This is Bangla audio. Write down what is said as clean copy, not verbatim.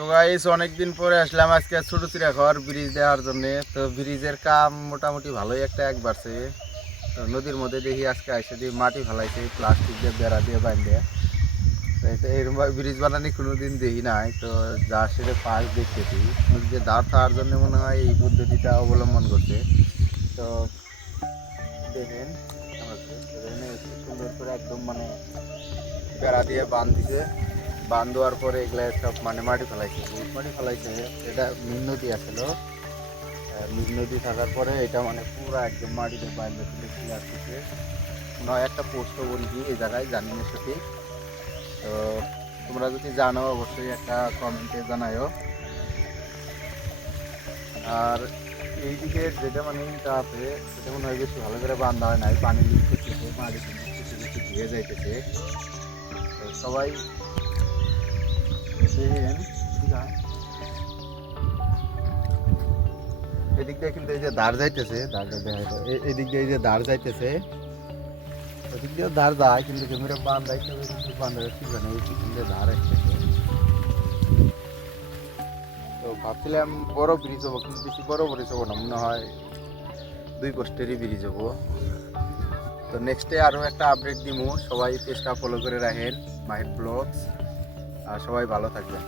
তো গাইস অনেকদিন পরে আসলাম আজকে ছোট চিড়াঘর ব্রিজ দেওয়ার জন্য। তো ব্রিজের কাম মোটামুটি ভালোই এক বাড়ছে। তো নদীর মধ্যে দেখি আজকে এসে দিয়ে মাটি ফেলাইছে প্লাস্টিক দিয়ে বেড়া দিয়ে বাঁধে। তো এটা এরকমভাবে ব্রিজ বানানি কোনোদিন দেখি নাই। তো যা সেটা পাশ দেখতেছি নদীতে দাঁড় থাকার জন্য মনে হয় এই পদ্ধতিটা অবলম্বন করছে। তো দেখেন সুন্দর করে একদম মানে বেড়া দিয়ে বাঁধ দিছে। বাঁধ দেওয়ার পরে এগুলা সব মানে মাটি ফেলাইছে, বহুত মাটি ফেলাইছে। এটা মিন নদী আসলো, মিন নদী থাকার পরে এটা মানে পুরো একদম মাটিতে বাইরে তুলে তুলে আসতেছে। মনে হয় একটা পোস্টও বলছি এই জায়গায়, জানি না সঠিক। তো তোমরা যদি জানো অবশ্যই একটা কমেন্টে জানায়ও। আর এইদিকে যেটা মানে এটা আছে সেটা মনে হয় বেশি ভালো করে বান্ধা হয় নাই, পানি লিক করতেছে, মাটি কিন্তু কিছু কিছু ধুয়ে যাইতেছে। তো সবাই দেখেন এদিক দিয়ে কিন্তু এই যে ধার যাইতেছে, এদিক দিয়ে এই যে ধার যাইতেছে, ওদিক দিয়ে ধার যায় কিন্তু ক্যামেরা বান যাইতে হবে, কিন্তু বান্ধা ঠিক জানে এই কিন্তু ধার আসতেছে। তো ভাবছিলাম বড় ব্রিজ হবো, কিন্তু বেশি বড় ব্রিজ হবো না, মনে হয় 2 পোস্টেরই ব্রিজ হবো। তো নেক্সটে আরও একটা আপডেট দিমু, সবাই পেজটা ফলো করে রাখেন মাহির ব্লগস। আর সবাই ভালো থাকবেন।